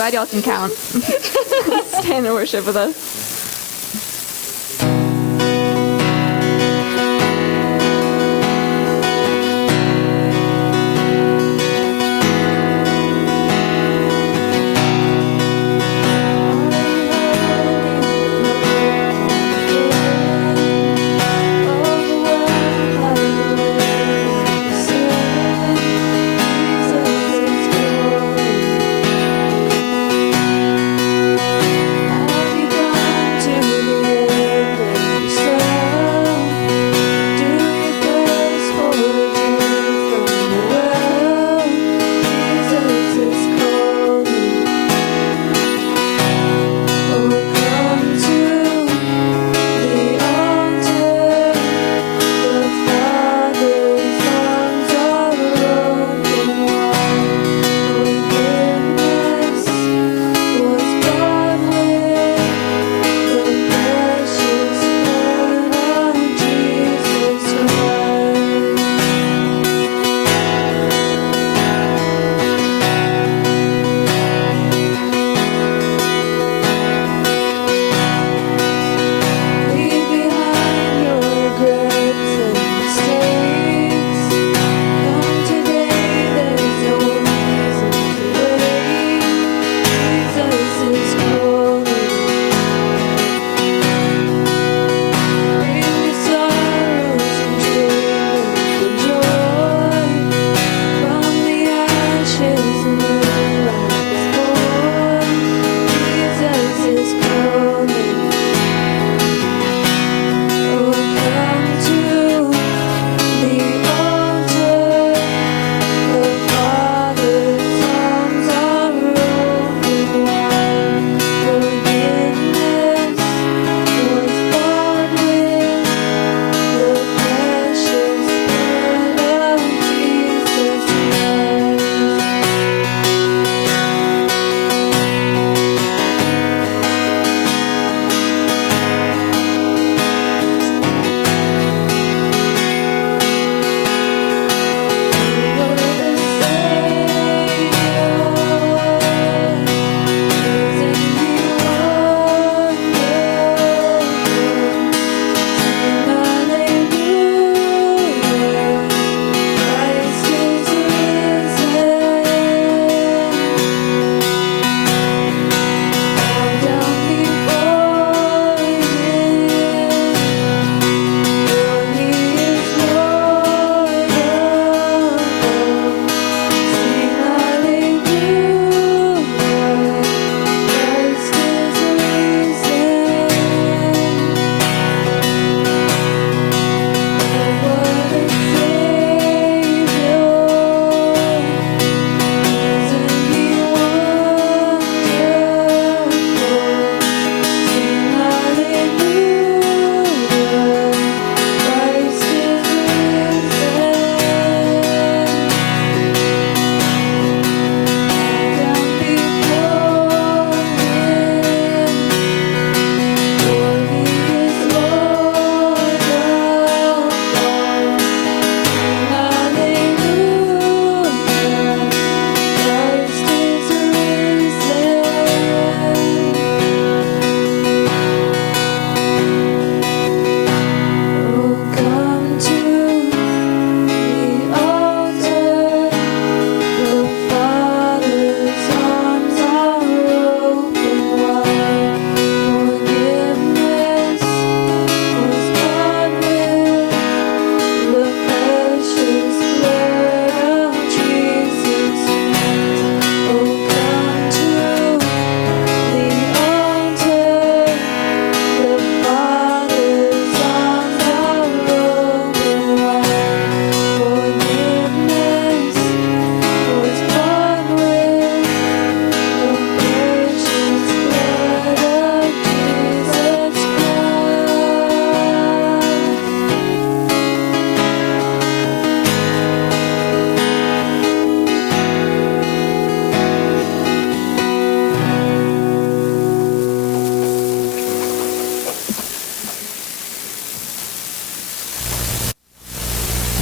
glad y'all can count. Stand and worship with us.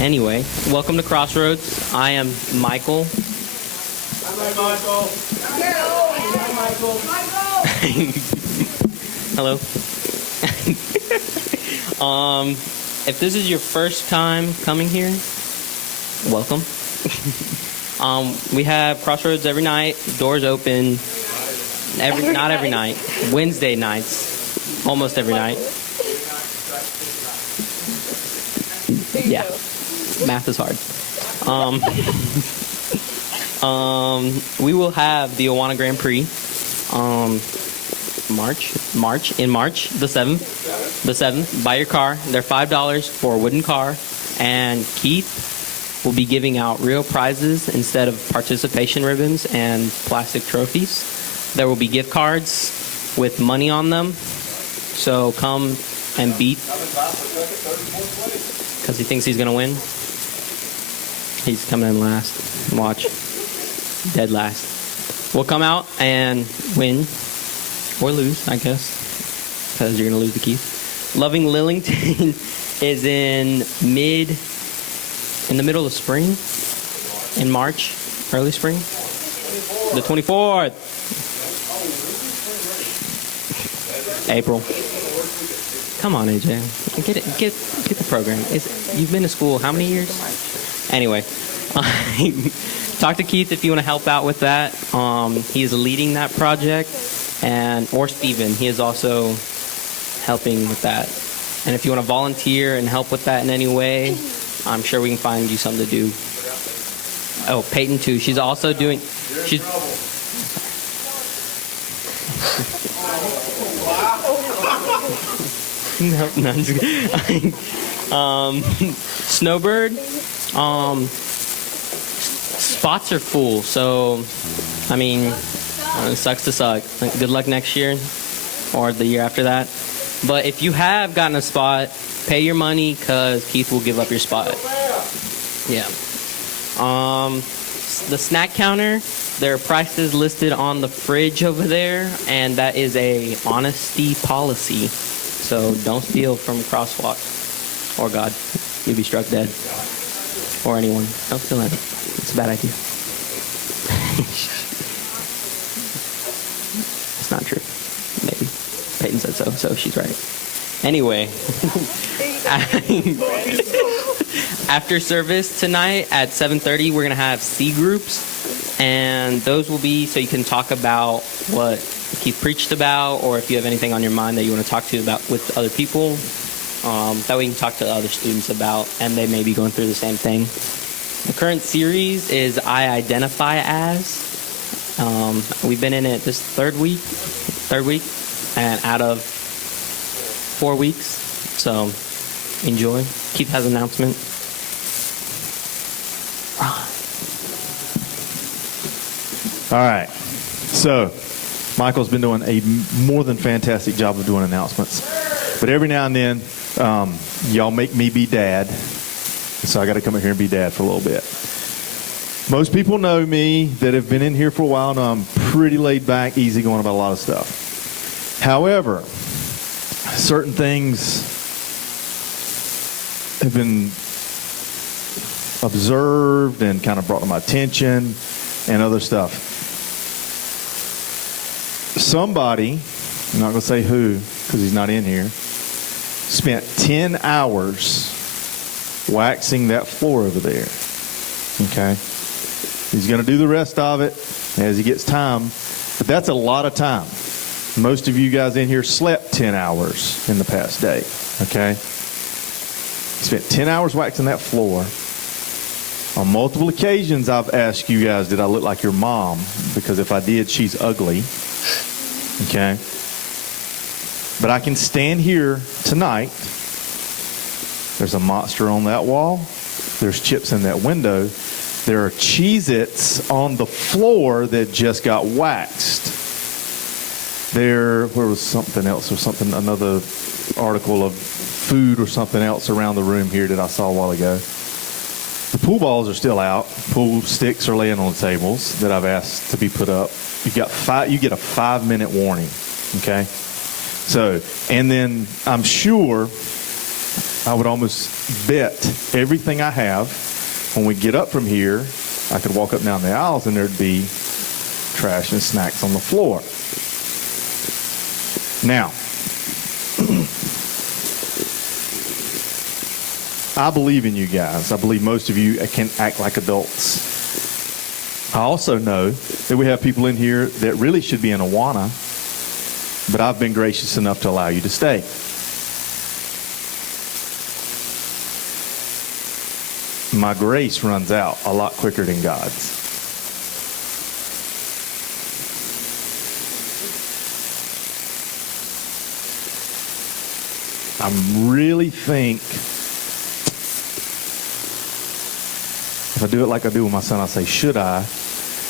Anyway, welcome to Crossroads. I am Michael. Hi, Michael. Hello. If this is your first time coming here, welcome. We have Crossroads every night. Doors open not every night. Wednesday nights, almost every night. Yeah, math is hard. We will have the Awana Grand Prix March the 7th. Buy your car. They're $5 for a wooden car, and Keith will be giving out real prizes instead of participation ribbons and plastic trophies. There will be gift cards with money on them, so come and beat, because he thinks he's going to win. He's coming in last. Watch. Dead last. We'll come out and win. Or lose, I guess. Because you're going to lose the Keith. Loving Lillington is in the middle of spring. In March. Early spring. The 24th. April. Come on, AJ. Get the program. You've been to school how many years? Anyway. Talk to Keith if you want to help out with that. He is leading that project. Or Steven, he is also helping with that. And if you want to volunteer and help with that in any way, I'm sure we can find you something to do. Oh, Peyton too. She's also doing. No, I'm just kidding. Snowbird. Spots are full, so I mean. It sucks to suck. Good luck next year or the year after that. But if you have gotten a spot, pay your money because Keith will give up your spot. Yeah. The snack counter, there are prices listed on the fridge over there, and that is a honesty policy. So don't steal from Crosswalk or God. You'll be struck dead. Or anyone. Don't steal it. It's a bad idea. It's not true. Maybe. Peyton said so she's right. Anyway. After service tonight at 7:30, we're going to have C groups. And those will be so you can talk about what Keith preached about, or if you have anything on your mind that you want to talk to about with other people. That way you can talk to other students about, and they may be going through the same thing. The current series is I Identify As. We've been in it this third week, and out of 4 weeks. So enjoy. Keith has an announcement. All right. So Michael's been doing a more than fantastic job of doing announcements. But every now and then, y'all make me be dad. So I got to come in here and be dad for a little bit. Most people know me that have been in here for a while, know I'm pretty laid back, easygoing about a lot of stuff. However, certain things have been observed and kind of brought to my attention and other stuff. Somebody, I'm not going to say who because he's not in here, spent 10 hours waxing that floor over there. Okay? He's going to do the rest of it as he gets time. But that's a lot of time. Most of you guys in here slept 10 hours in the past day. Okay? He spent 10 hours waxing that floor. On multiple occasions, I've asked you guys, did I look like your mom? Because if I did, she's ugly. Okay? But I can stand here tonight. There's a monster on that wall. There's chips in that window. There are Cheez-Its on the floor that just got waxed. Where was something else or another article of food or something else around the room here that I saw a while ago. The pool balls are still out. Pool sticks are laying on the tables that I've asked to be put up. You get a 5-minute warning. Okay? So, and then I'm sure I would almost bet everything I have when we get up from here, I could walk up down the aisles and there'd be trash and snacks on the floor. Now, I believe in you guys. I believe most of you can act like adults. I also know that we have people in here that really should be in Awana, but I've been gracious enough to allow you to stay. My grace runs out a lot quicker than God's. I really think if I do it like I do with my son, I say, should I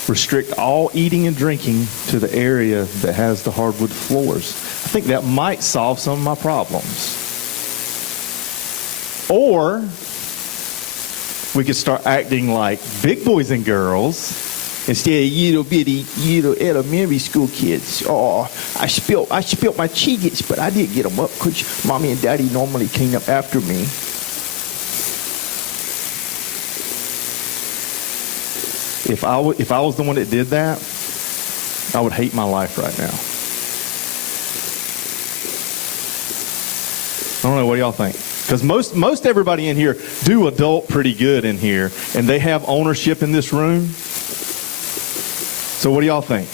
restrict all eating and drinking to the area that has the hardwood floors? I think that might solve some of my problems. Or we could start acting like big boys and girls instead of little bitty, little elementary school kids. Oh, I spilled my Cheez-Its, but I didn't get them up because mommy and daddy normally clean up after me. If I was the one that did that, I would hate my life right now. I don't know, what do y'all think? Because most everybody in here do adult pretty good in here, and they have ownership in this room. So what do y'all think?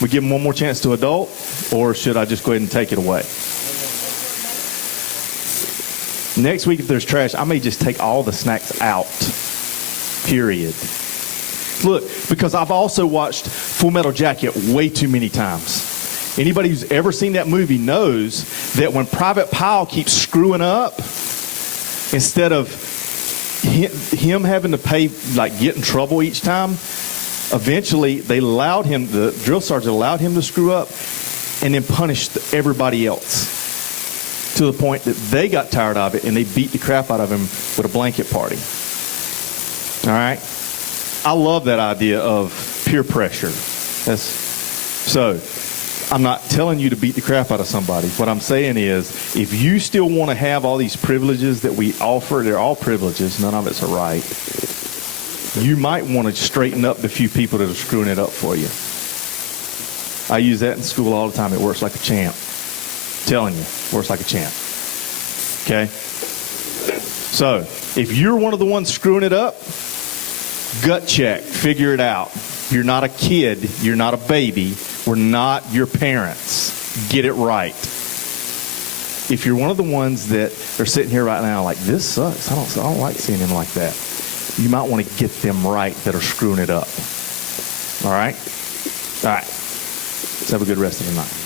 We give them one more chance to adult, or should I just go ahead and take it away? Next week, if there's trash, I may just take all the snacks out. Period. Look, because I've also watched Full Metal Jacket way too many times. Anybody who's ever seen that movie knows that when Private Powell keeps screwing up, instead of him having to pay, like, get in trouble each time, eventually the drill sergeant allowed him to screw up and then punished everybody else to the point that they got tired of it and they beat the crap out of him with a blanket party. All right? I love that idea of peer pressure. So I'm not telling you to beat the crap out of somebody. What I'm saying is, if you still want to have all these privileges that we offer, they're all privileges, none of it's a right. You might want to straighten up the few people that are screwing it up for you. I use that in school all the time. It works like a champ. I'm telling you, works like a champ. Okay? So, if you're one of the ones screwing it up, gut check, figure it out. You're not a kid. You're not a baby. We're not your parents. Get it right. If you're one of the ones that are sitting here right now like, this sucks, I don't like seeing him like that, you might want to get them right that are screwing it up. All right? All right. Let's have a good rest of the night.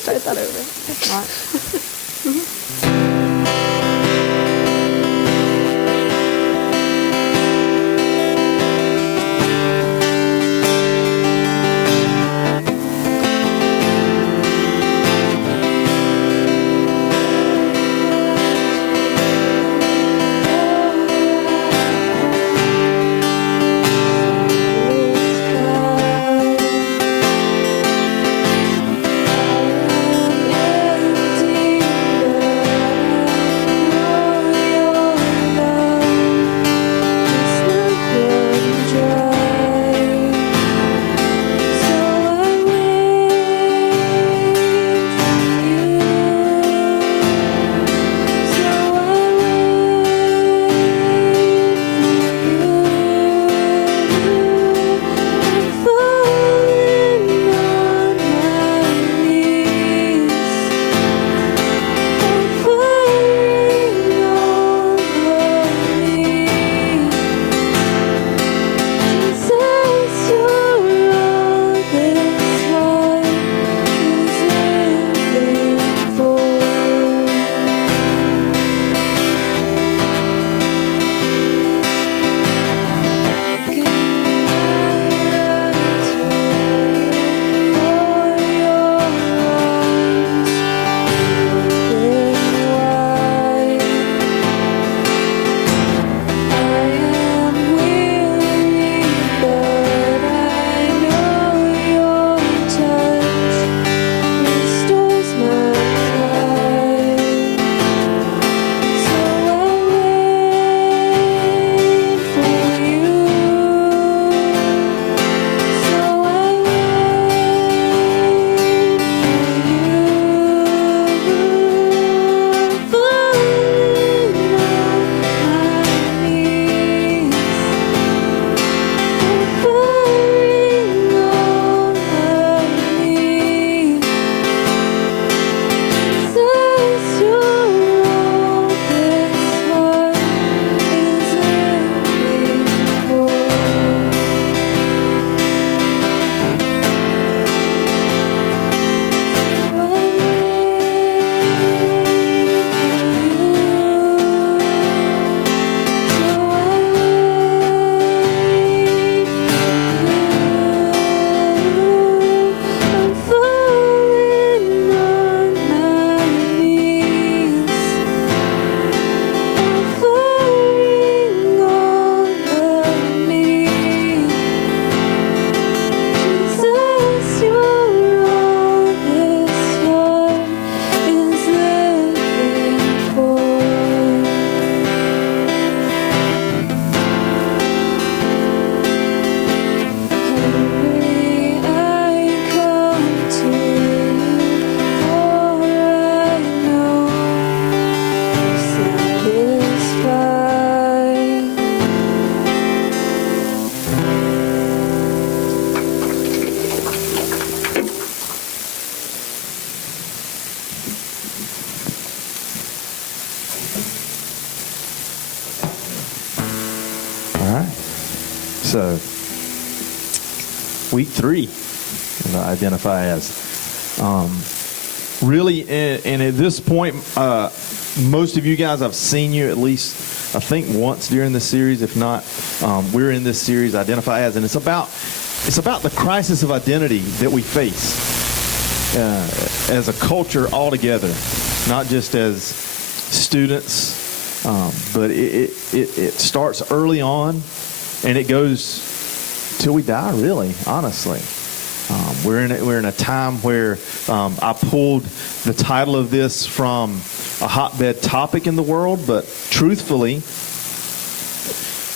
Start that over. If not. So, week 3, identify as. Really, and at this point, most of you guys, I've seen you at least, I think, once during this series. If not, we're in this series, Identify As, and it's about the crisis of identity that we face as a culture altogether, not just as students, but it starts early on, and it goes till we die. Really, honestly. We're in a time where I pulled the title of this from a hotbed topic in the world, but truthfully,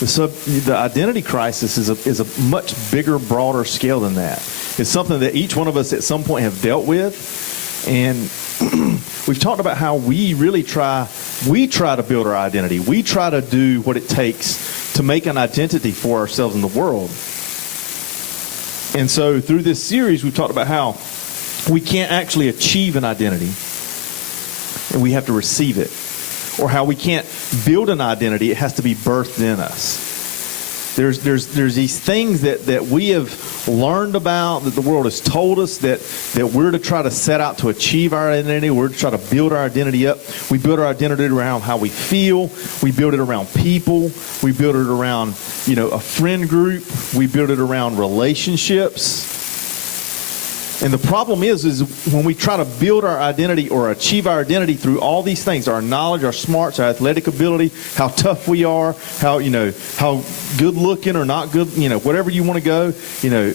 the identity crisis is a much bigger, broader scale than that. It's something that each one of us at some point have dealt with, and we've talked about how we try to build our identity. We try to do what it takes to make an identity for ourselves in the world. And so through this series, we've talked about how we can't actually achieve an identity, and we have to receive it. Or how we can't build an identity, it has to be birthed in us. There's these things that we have learned about, that the world has told us that we're to try to set out to achieve our identity. We're to try to build our identity up. We build our identity around how we feel. We build it around people. We build it around, a friend group. We build it around relationships. And the problem is when we try to build our identity or achieve our identity through all these things, our knowledge, our smarts, our athletic ability, how tough we are, how good looking or not good, whatever you want to go,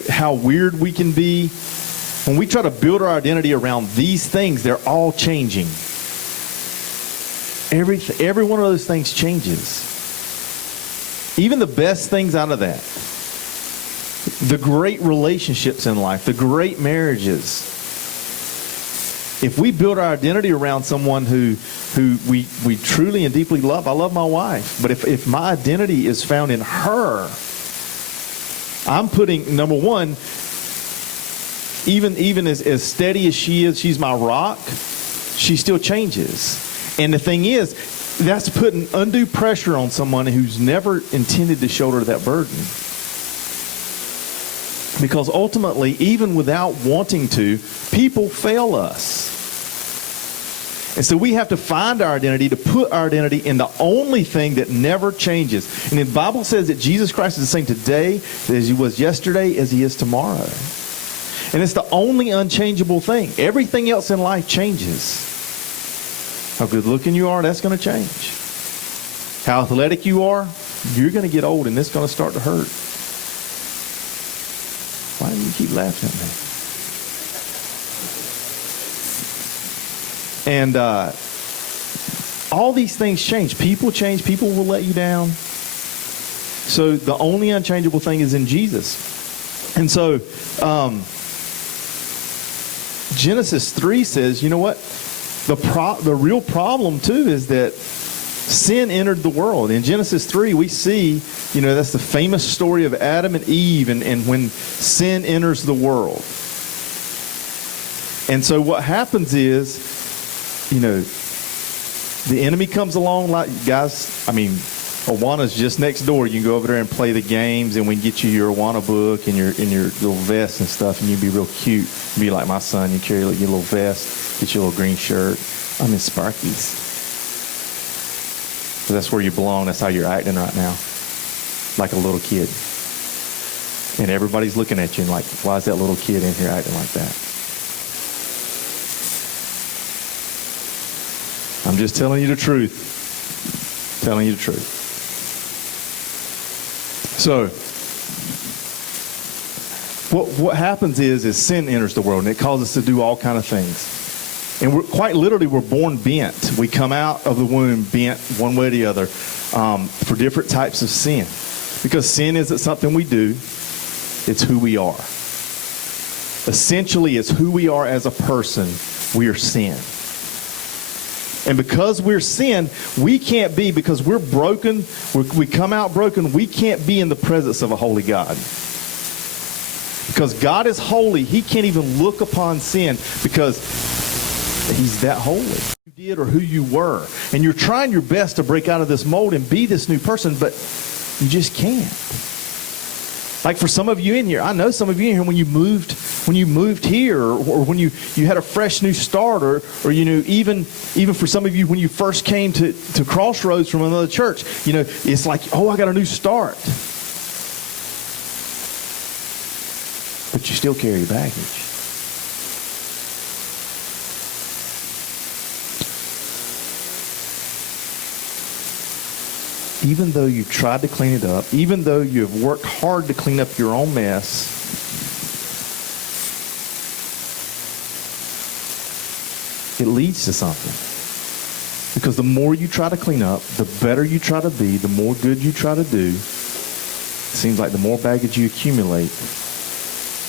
how weird we can be. When we try to build our identity around these things, they're all changing. Every one of those things changes. Even the best things out of that. The great relationships in life, the great marriages. If we build our identity around someone who we truly and deeply love, I love my wife, but if my identity is found in her, I'm putting, number one, even as steady as she is, she's my rock, she still changes. And the thing is, that's putting undue pressure on someone who's never intended to shoulder that burden. Because ultimately, even without wanting to, people fail us. And so we have to find our identity, to put our identity in the only thing that never changes. And the Bible says that Jesus Christ is the same today as he was yesterday, as he is tomorrow. And it's the only unchangeable thing. Everything else in life changes. How good looking you are, that's going to change. How athletic you are, you're going to get old and it's going to start to hurt. Why do you keep laughing at me? And all these things change. People change. People will let you down. So the only unchangeable thing is in Jesus. And so Genesis 3 says, you know what? The real problem, too, is that sin entered the world. In Genesis 3, we see, that's the famous story of Adam and Eve and when sin enters the world. And so what happens is, the enemy comes along, like, guys, Awana's just next door. You can go over there and play the games, and we can get you your Awana book and your little vest and stuff, and you'd be real cute. Be like my son. You carry your little vest, get your little green shirt. I'm in Sparky's. That's where you belong. That's how you're acting right now. Like a little kid. And everybody's looking at you and like, why is that little kid in here acting like that? I'm just telling you the truth. Telling you the truth. So, what happens is sin enters the world, and it causes us to do all kind of things. And we're born bent. We come out of the womb bent one way or the other for different types of sin. Because sin isn't something we do. It's who we are. Essentially, it's who we are as a person. We are sin. And because we're sin, we can't be, because we're broken, we come out broken, we can't be in the presence of a holy God. Because God is holy, he can't even look upon sin because he's that holy. You did or who you were. And you're trying your best to break out of this mold and be this new person, but you just can't. Like for some of you in here, I know some of you in here when you moved here, or when you had a fresh new start, or even for some of you when you first came to Crossroads from another church, it's like, oh, I got a new start. But you still carry your baggage. Even though you've tried to clean it up, even though you have worked hard to clean up your own mess, it leads to something. Because the more you try to clean up, the better you try to be, the more good you try to do, it seems like the more baggage you accumulate,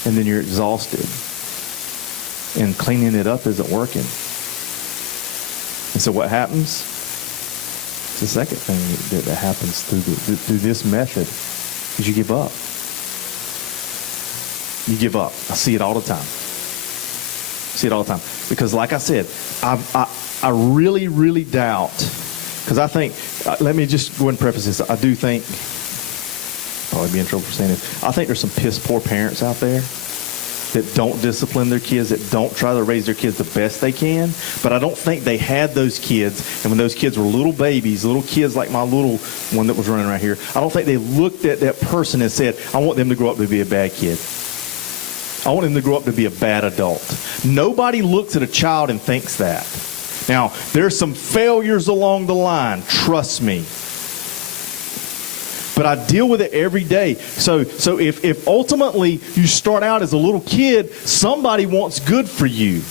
and then you're exhausted. And cleaning it up isn't working. And so what happens? The second thing that happens through this method is you give up. You give up. I see it all the time. Because like I said, I really, really doubt, because I think, let me just go ahead and preface this. I do think, probably be in trouble for saying this, I think there's some piss poor parents out there that don't discipline their kids, that don't try to raise their kids the best they can. But I don't think they had those kids, and when those kids were little babies, little kids like my little one that was running right here, I don't think they looked at that person and said, I want them to grow up to be a bad kid. I want them to grow up to be a bad adult. Nobody looks at a child and thinks that. Now, there's some failures along the line, trust me. But I deal with it every day. So if ultimately you start out as a little kid, somebody wants good for you.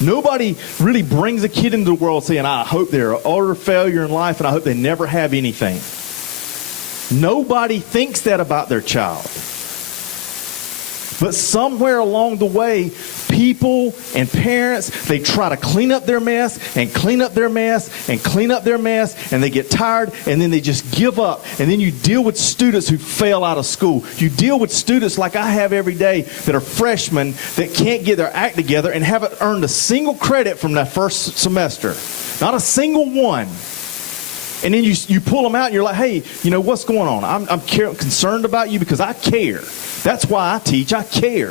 Nobody really brings a kid into the world saying, I hope they're an utter failure in life and I hope they never have anything. Nobody thinks that about their child. But somewhere along the way, people and parents, they try to clean up their mess and clean up their mess and clean up their mess, and they get tired, and then they just give up. And then you deal with students who fail out of school. You deal with students like I have every day that are freshmen that can't get their act together and haven't earned a single credit from that first semester. Not a single one. And then you pull them out and you're like, hey, what's going on? I'm concerned about you because I care. That's why I teach. I care.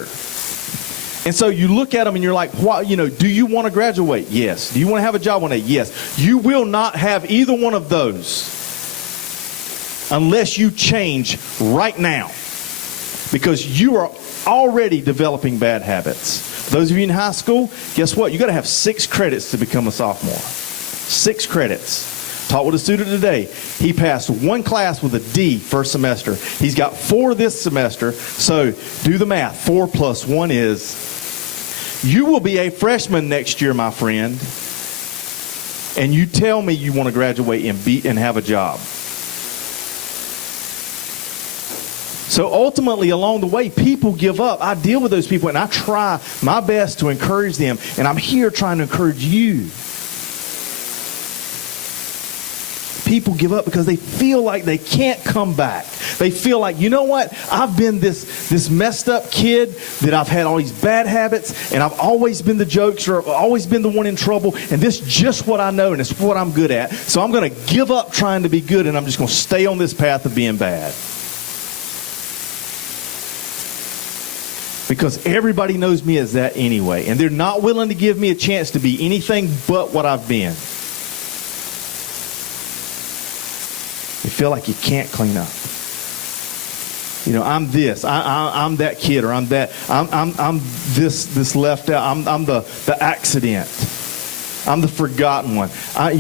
And so you look at them and you're like, why, do you want to graduate? Yes. Do you want to have a job one day? Yes. You will not have either one of those unless you change right now, because you are already developing bad habits. For those of you in high school, guess what? You got to have 6 credits to become a sophomore. 6 credits. Taught with a student today. He passed 1 class with a D first semester. He's got 4 this semester. So do the math. 4 plus 1 is, you will be a freshman next year, my friend. And you tell me you want to graduate and have a job. So ultimately, along the way, people give up. I deal with those people, and I try my best to encourage them. And I'm here trying to encourage you. People give up because they feel like they can't come back. They feel like, you know what? I've been this messed up kid that I've had all these bad habits, and I've always been the jokester, I've always been the one in trouble, and this is just what I know, and it's what I'm good at. So I'm going to give up trying to be good, and I'm just going to stay on this path of being bad. Because everybody knows me as that anyway, and they're not willing to give me a chance to be anything but what I've been. You feel like you can't clean up. I'm this. I'm that kid, or I'm that. I'm this left out. I'm the accident. I'm the forgotten one. I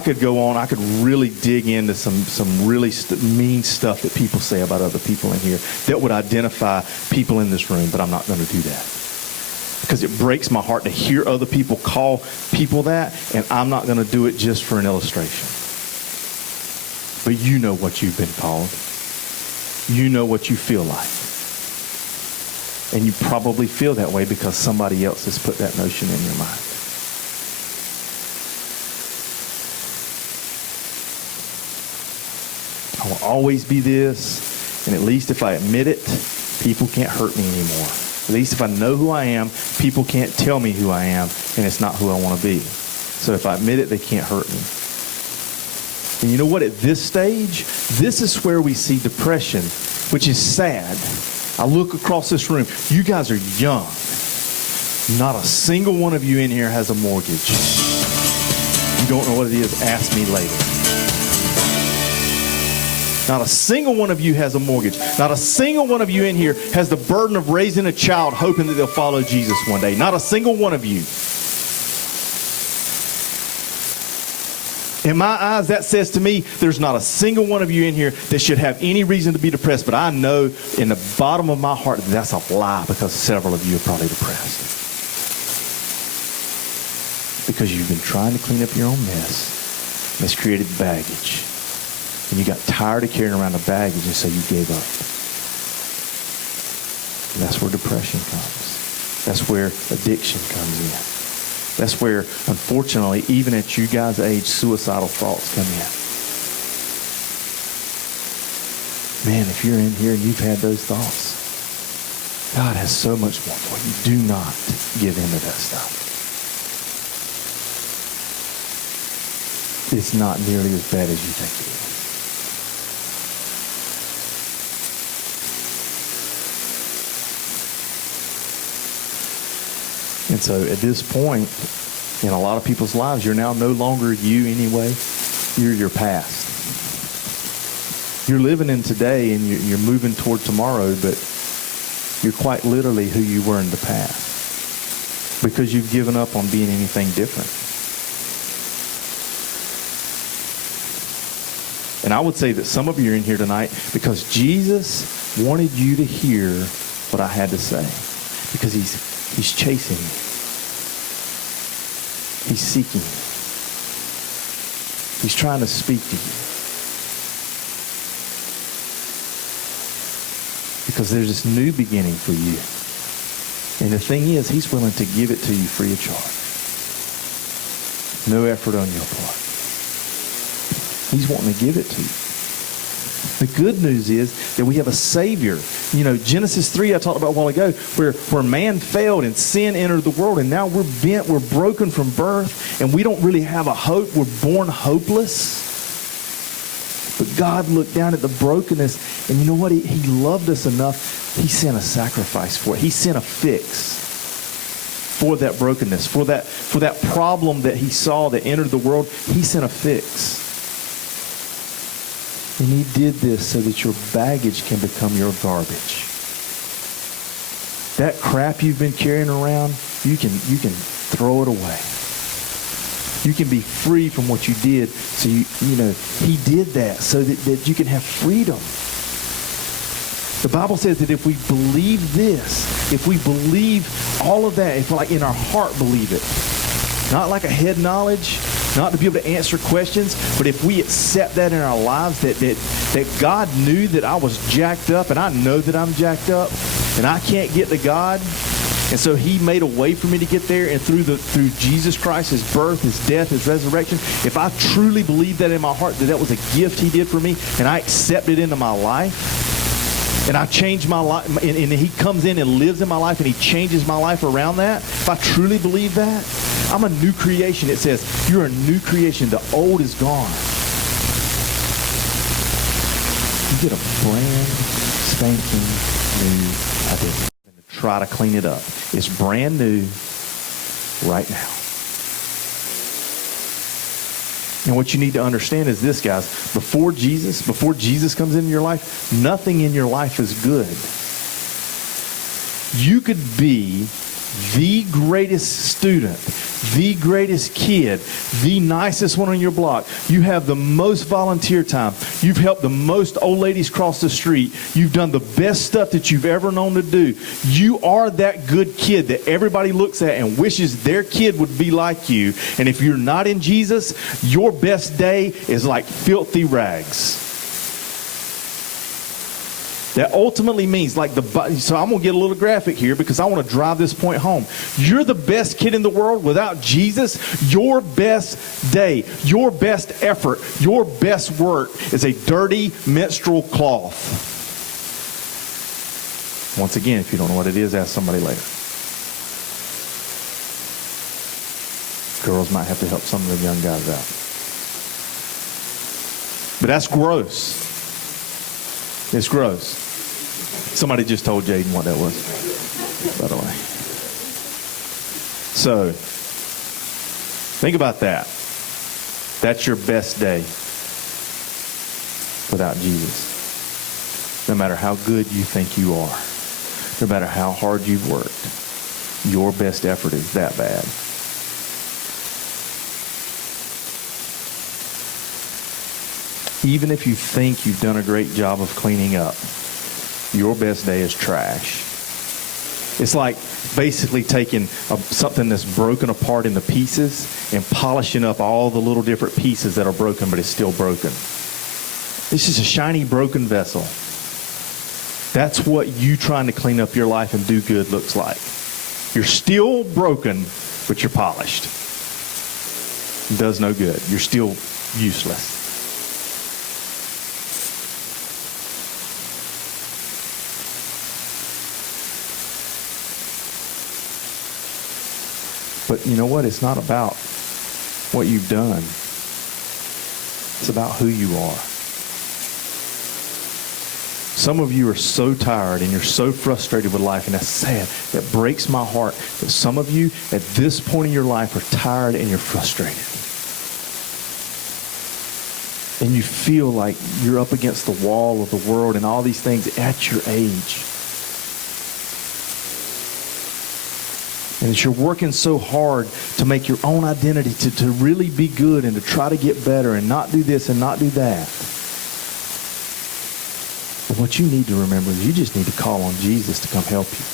could go on. I could really dig into some really mean stuff that people say about other people in here that would identify people in this room, but I'm not going to do that. Because it breaks my heart to hear other people call people that, and I'm not going to do it just for an illustration. But you know what you've been called. You know what you feel like. And you probably feel that way because somebody else has put that notion in your mind. I will always be this, and at least if I admit it, people can't hurt me anymore. At least if I know who I am, people can't tell me who I am, and it's not who I want to be. So if I admit it, they can't hurt me. And you know what? At this stage, this is where we see depression, which is sad. I look across this room. You guys are young. Not a single one of you in here has a mortgage. You don't know what it is, ask me later. Not a single one of you has a mortgage. Not a single one of you in here has the burden of raising a child hoping that they'll follow Jesus one day. Not a single one of you. In my eyes, that says to me, there's not a single one of you in here that should have any reason to be depressed. But I know in the bottom of my heart that that's a lie, because several of you are probably depressed. Because you've been trying to clean up your own mess. And it's created baggage. And you got tired of carrying around the baggage, and so you gave up. And that's where depression comes. That's where addiction comes in. That's where, unfortunately, even at you guys' age, suicidal thoughts come in. Man, if you're in here and you've had those thoughts, God has so much more for you. Do not give in to that stuff. It's not nearly as bad as you think it is. And so at this point, in a lot of people's lives, you're now no longer you anyway. You're your past. You're living in today and you're moving toward tomorrow, but you're quite literally who you were in the past because you've given up on being anything different. And I would say that some of you are in here tonight because Jesus wanted you to hear what I had to say, because He's chasing you. He's seeking you. He's trying to speak to you. Because there's this new beginning for you. And the thing is, He's willing to give it to you free of charge. No effort on your part. He's wanting to give it to you. The good news is that we have a Savior. You know, Genesis 3 I talked about a while ago, where man failed and sin entered the world, and now we're bent, we're broken from birth, and we don't really have a hope. We're born hopeless. But God looked down at the brokenness, and you know what? He loved us enough. He sent a sacrifice for it. He sent a fix for that brokenness, for that problem that He saw that entered the world. He sent a fix. And He did this so that your baggage can become your garbage. That crap you've been carrying around, you can throw it away. You can be free from what you did. So you know, He did that so that you can have freedom. The Bible says that if we believe this, if we believe all of that, if like in our heart believe it, not like a head knowledge, not to be able to answer questions, but if we accept that in our lives, that God knew that I was jacked up, and I know that I'm jacked up, and I can't get to God, and so He made a way for me to get there, and through Jesus Christ, His birth, His death, His resurrection, if I truly believe that in my heart, that was a gift He did for me, and I accept it into my life, and I change my life, and He comes in and lives in my life, and He changes my life around that, if I truly believe that, I'm a new creation. It says, you're a new creation. The old is gone. You get a brand spanking new identity. Try to clean it up. It's brand new right now. And what you need to understand is this, guys. Before Jesus comes into your life, nothing in your life is good. You could be the greatest student, the greatest kid, the nicest one on your block. You have the most volunteer time. You've helped the most old ladies cross the street. You've done the best stuff that you've ever known to do. You are that good kid that everybody looks at and wishes their kid would be like you. And if you're not in Jesus, your best day is like filthy rags. That ultimately means so I'm going to get a little graphic here because I want to drive this point home. You're the best kid in the world. Without Jesus, your best day, your best effort, your best work is a dirty menstrual cloth. Once again, if you don't know what it is, ask somebody later. Girls might have to help some of the young guys out. But that's gross. It's gross. Somebody just told Jaden what that was, by the way. So, think about that. That's your best day without Jesus. No matter how good you think you are, no matter how hard you've worked, your best effort is that bad. Even if you think you've done a great job of cleaning up, your best day is trash. It's like basically taking something that's broken apart into pieces and polishing up all the little different pieces that are broken, but it's still broken. This is a shiny, broken vessel. That's what you trying to clean up your life and do good looks like. You're still broken, but you're polished. It does no good. You're still useless. But you know what? It's not about what you've done. It's about who you are. Some of you are so tired and you're so frustrated with life, and that's sad. That breaks my heart that some of you at this point in your life are tired and you're frustrated. And you feel like you're up against the wall of the world and all these things at your age. And as you're working so hard to make your own identity, to really be good and to try to get better and not do this and not do that. But what you need to remember is you just need to call on Jesus to come help you.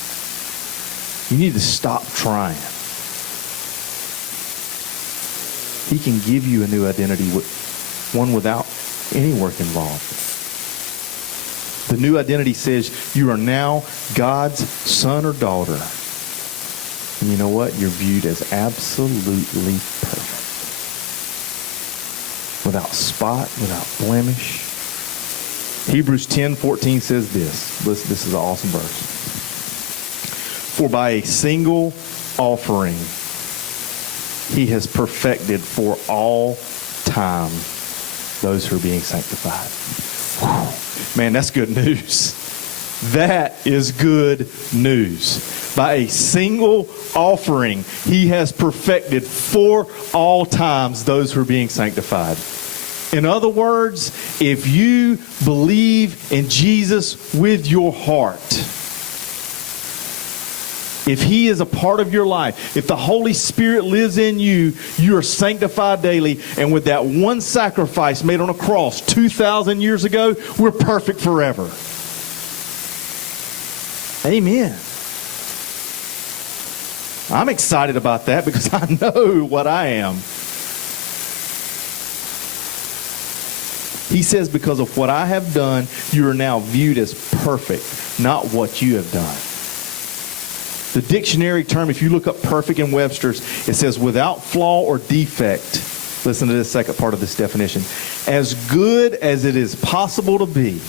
You need to stop trying. He can give you a new identity, one without any work involved. The new identity says you are now God's son or daughter. And you know what? You're viewed as absolutely perfect. Without spot, without blemish. Hebrews 10:14 says this. Listen, this is an awesome verse. For by a single offering, he has perfected for all time those who are being sanctified. Whew. Man, that's good news. That is good news. By a single offering, he has perfected for all times those who are being sanctified. In other words, if you believe in Jesus with your heart, if he is a part of your life, if the Holy Spirit lives in you, you are sanctified daily. And with that one sacrifice made on a cross 2,000 years ago, we're perfect forever. Amen. I'm excited about that because I know what I am. He says, because of what I have done, you are now viewed as perfect, not what you have done. The dictionary term, if you look up perfect in Webster's, it says without flaw or defect. Listen to this second part of this definition. As good as it is possible to be.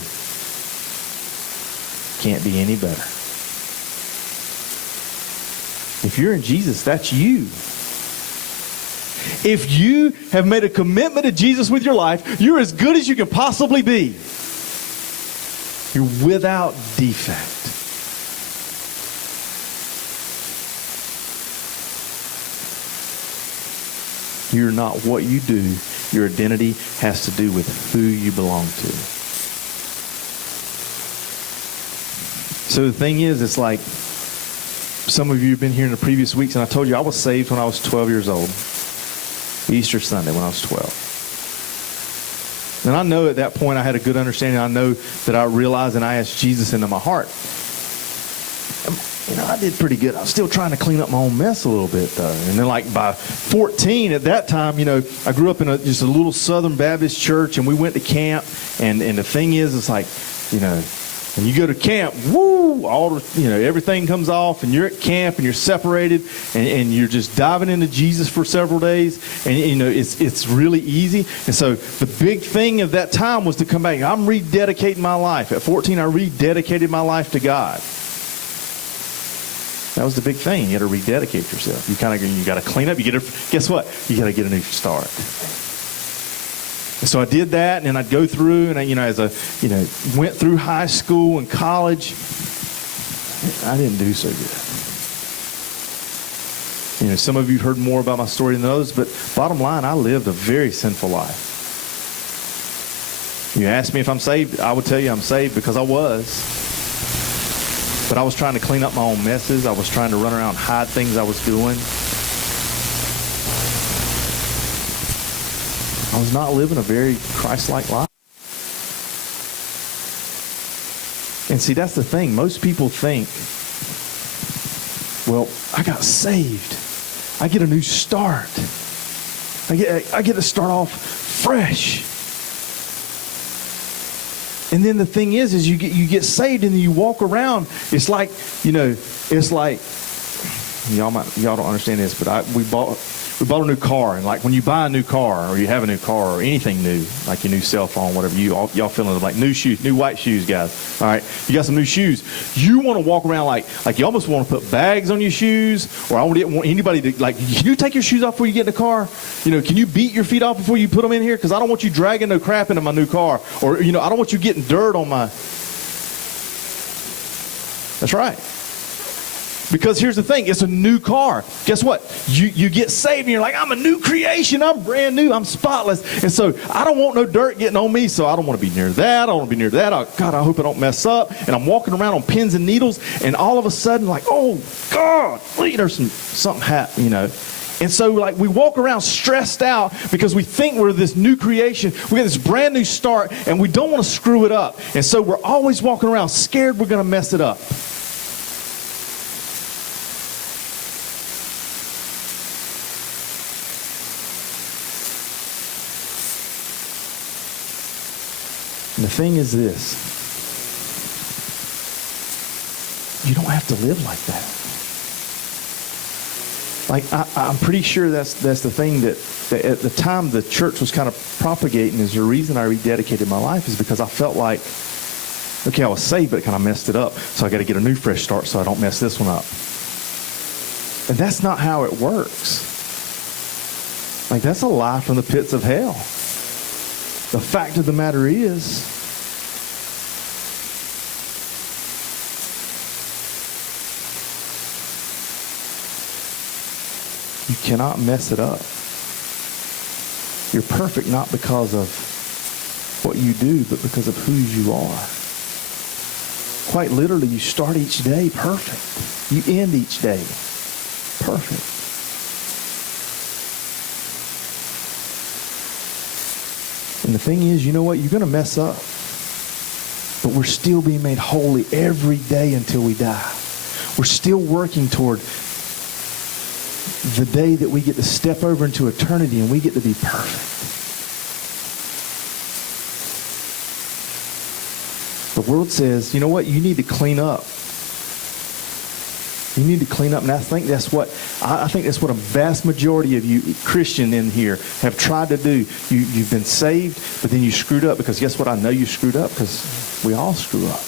Can't be any better. If you're in Jesus, that's you. If you have made a commitment to Jesus with your life, you're as good as you can possibly be. You're without defect. You're not what you do. Your identity has to do with who you belong to. So the thing is, it's like some of you have been here in the previous weeks, and I told you I was saved when I was 12 years old. Easter Sunday when I was 12. And I know at that point I had a good understanding. I know that I realized and I asked Jesus into my heart. You know, I did pretty good. I was still trying to clean up my own mess a little bit, though. And then, like, by 14, at that time, you know, I grew up in just a little Southern Baptist church, and we went to camp. And the thing is, it's like, you know, when you go to camp, woo, everything comes off, and you're at camp, and you're separated, and you're just diving into Jesus for several days, and you know it's really easy. And so the big thing of that time was to come back. I'm rededicating my life. At 14, I rededicated my life to God. That was the big thing. You got to rededicate yourself. You got to clean up. Guess what? You got to get a new start. And so I did that, and then I'd go through, and went through high school and college. I didn't do so good. Some of you have heard more about my story than others, but bottom line, I lived a very sinful life. You ask me if I'm saved, I would tell you I'm saved because I was. But I was trying to clean up my own messes. I was trying to run around and hide things I was doing. I was not living a very Christ-like life. And see, that's the thing. Most people think, well, I got saved. I get a new start. I get to start off fresh. And then the thing is you get saved and then you walk around. It's like, y'all don't understand this, but we bought a new car, and like when you buy a new car or you have a new car or anything new, like your new cell phone, whatever, y'all feeling like new shoes, new white shoes, guys. All right, you got some new shoes. You want to walk around like you almost want to put bags on your shoes, or I didn't want anybody to can you take your shoes off before you get in the car? Can you beat your feet off before you put them in here? Because I don't want you dragging no crap into my new car, or I don't want you getting dirt on my. That's right. Because here's the thing, it's a new car. Guess what? You get saved and you're like, I'm a new creation. I'm brand new. I'm spotless. And so I don't want no dirt getting on me, so I don't want to be near that. I don't want to be near that. God, I hope I don't mess up. And I'm walking around on pins and needles, and all of a sudden, like, oh, God, there's something happening, And so, we walk around stressed out because we think we're this new creation. We got this brand new start, and we don't want to screw it up. And so we're always walking around scared we're going to mess it up. And the thing is this, you don't have to live like that. I'm pretty sure that's the thing that at the time the church was kind of propagating is the reason I rededicated my life is because I felt like, okay, I was saved, but kind of messed it up. So I got to get a new fresh start so I don't mess this one up. And that's not how it works. That's a lie from the pits of hell. The fact of the matter is, you cannot mess it up. You're perfect not because of what you do, but because of who you are. Quite literally, you start each day perfect. You end each day perfect. And the thing is, you know what? You're going to mess up. But we're still being made holy every day until we die. We're still working toward the day that we get to step over into eternity and we get to be perfect. The world says, you know what? You need to clean up. You need to clean up. And I think that's what a vast majority of you Christian in here have tried to do. You've been saved, but then you screwed up because guess what? I know you screwed up because we all screw up.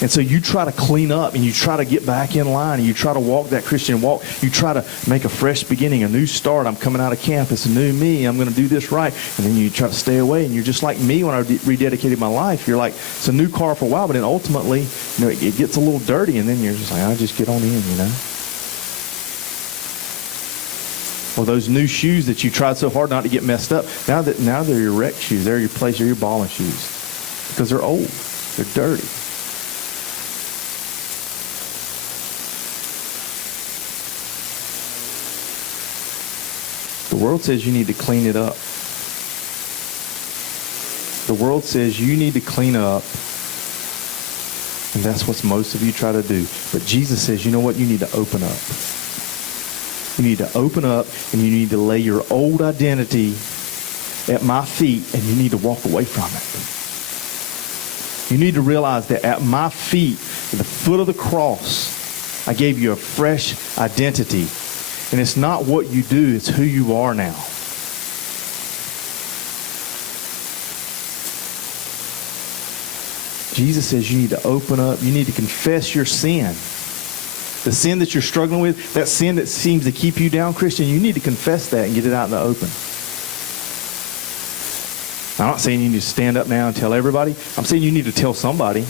And so you try to clean up and you try to get back in line and you try to walk that Christian walk. You try to make a fresh beginning, a new start. I'm coming out of camp. It's a new me. I'm going to do this right. And then you try to stay away. And you're just like me when I rededicated my life. You're like, it's a new car for a while, but then ultimately, it gets a little dirty. And then you're just like, I'll just get on in, Or those new shoes that you tried so hard not to get messed up. Now they're your wreck shoes. They're your place. They're your balling shoes. Because they're old. They're dirty. The world says you need to clean it up. The world says you need to clean up, and that's what most of you try to do. But Jesus says, you know what? You need to open up. You need to open up, and you need to lay your old identity at my feet, and you need to walk away from it. You need to realize that at my feet, at the foot of the cross, I gave you a fresh identity. And it's not what you do, it's who you are now. Jesus says you need to open up, you need to confess your sin. The sin that you're struggling with, that sin that seems to keep you down, Christian, you need to confess that and get it out in the open. I'm not saying you need to stand up now and tell everybody. I'm saying you need to tell somebody.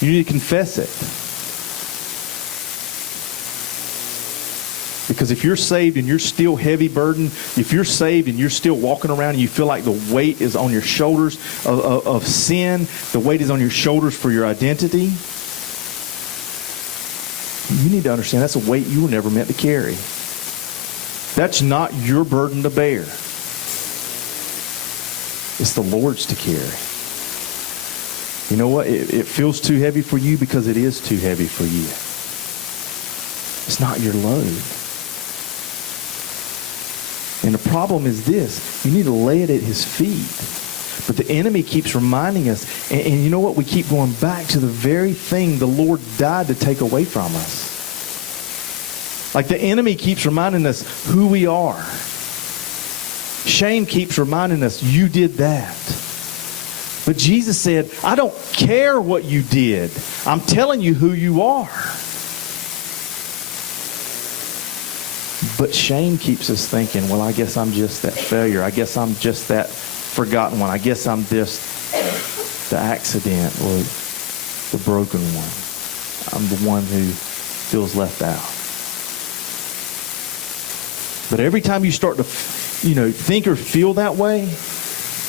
You need to confess it. Because if you're saved and you're still heavy burdened, if you're saved and you're still walking around and you feel like the weight is on your shoulders of sin, the weight is on your shoulders for your identity, you need to understand that's a weight you were never meant to carry. That's not your burden to bear. It's the Lord's to carry. You know what? It feels too heavy for you because it is too heavy for you. It's not your load. And the problem is this. You need to lay it at his feet. But the enemy keeps reminding us. And you know what? We keep going back to the very thing the Lord died to take away from us. Like the enemy keeps reminding us who we are. Shame keeps reminding us, you did that. But Jesus said, I don't care what you did. I'm telling you who you are. But shame keeps us thinking, well, I guess I'm just that failure. I guess I'm just that forgotten one. I guess I'm just the accident or the broken one. I'm the one who feels left out. But every time you start to, think or feel that way,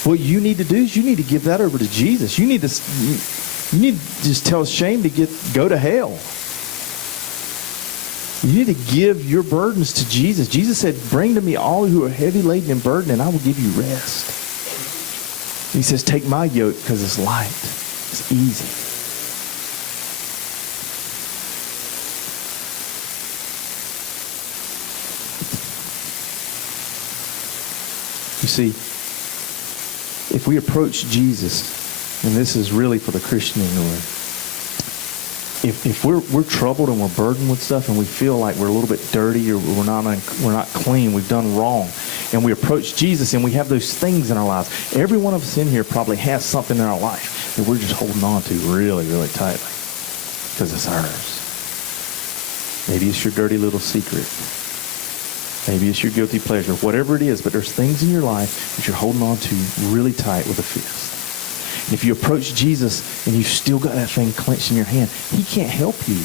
what you need to do is you need to give that over to Jesus. You need to just tell shame to go to hell. You need to give your burdens to Jesus. Jesus said, bring to me all who are heavy laden and burdened, and I will give you rest. He says, take my yoke because it's light. It's easy. You see, if we approach Jesus, and this is really for the Christian in the room, if we're troubled and we're burdened with stuff and we feel like we're a little bit dirty or we're not clean, we've done wrong, and we approach Jesus and we have those things in our lives, every one of us in here probably has something in our life that we're just holding on to really, really tightly because it's ours. Maybe it's your dirty little secret. Maybe it's your guilty pleasure. Whatever it is, but there's things in your life that you're holding on to really tight with a fist. And if you approach Jesus and you've still got that thing clenched in your hand, he can't help you.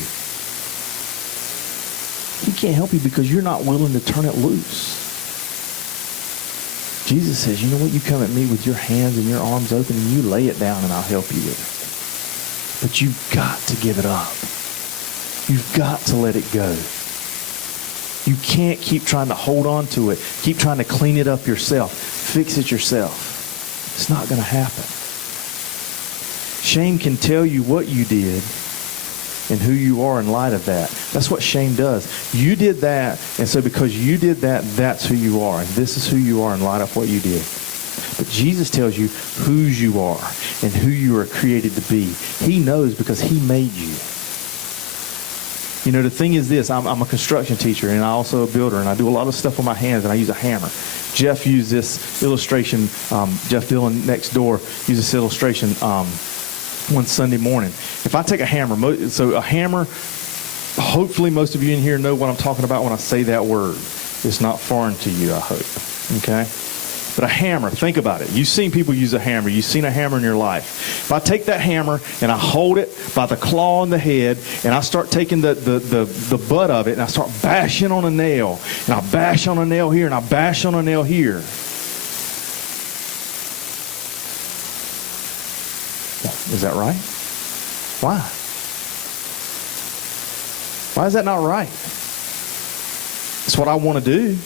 He can't help you because you're not willing to turn it loose. Jesus says, you know what? You come at me with your hands and your arms open and you lay it down and I'll help you with it. But you've got to give it up. You've got to let it go. You can't keep trying to hold on to it. Keep trying to clean it up yourself. Fix it yourself. It's not going to happen. Shame can tell you what you did and who you are in light of that. That's what shame does. You did that, and so because you did that, that's who you are. And this is who you are in light of what you did. But Jesus tells you whose you are and who you are created to be. He knows because he made you. You know, the thing is this, I'm a construction teacher and I'm also a builder, and I do a lot of stuff with my hands, and I use a hammer. Jeff used this illustration, Jeff Dillon next door used this illustration one Sunday morning. If I take a hammer, so a hammer, hopefully most of you in here know what I'm talking about when I say that word. It's not foreign to you, I hope. Okay? But a hammer, think about it. You've seen people use a hammer. You've seen a hammer in your life. If I take that hammer and I hold it by the claw on the head and I start taking the butt of it and I start bashing on a nail, and I bash on a nail here and I bash on a nail here. Is that right? Why? Why is that not right? It's what I want to do.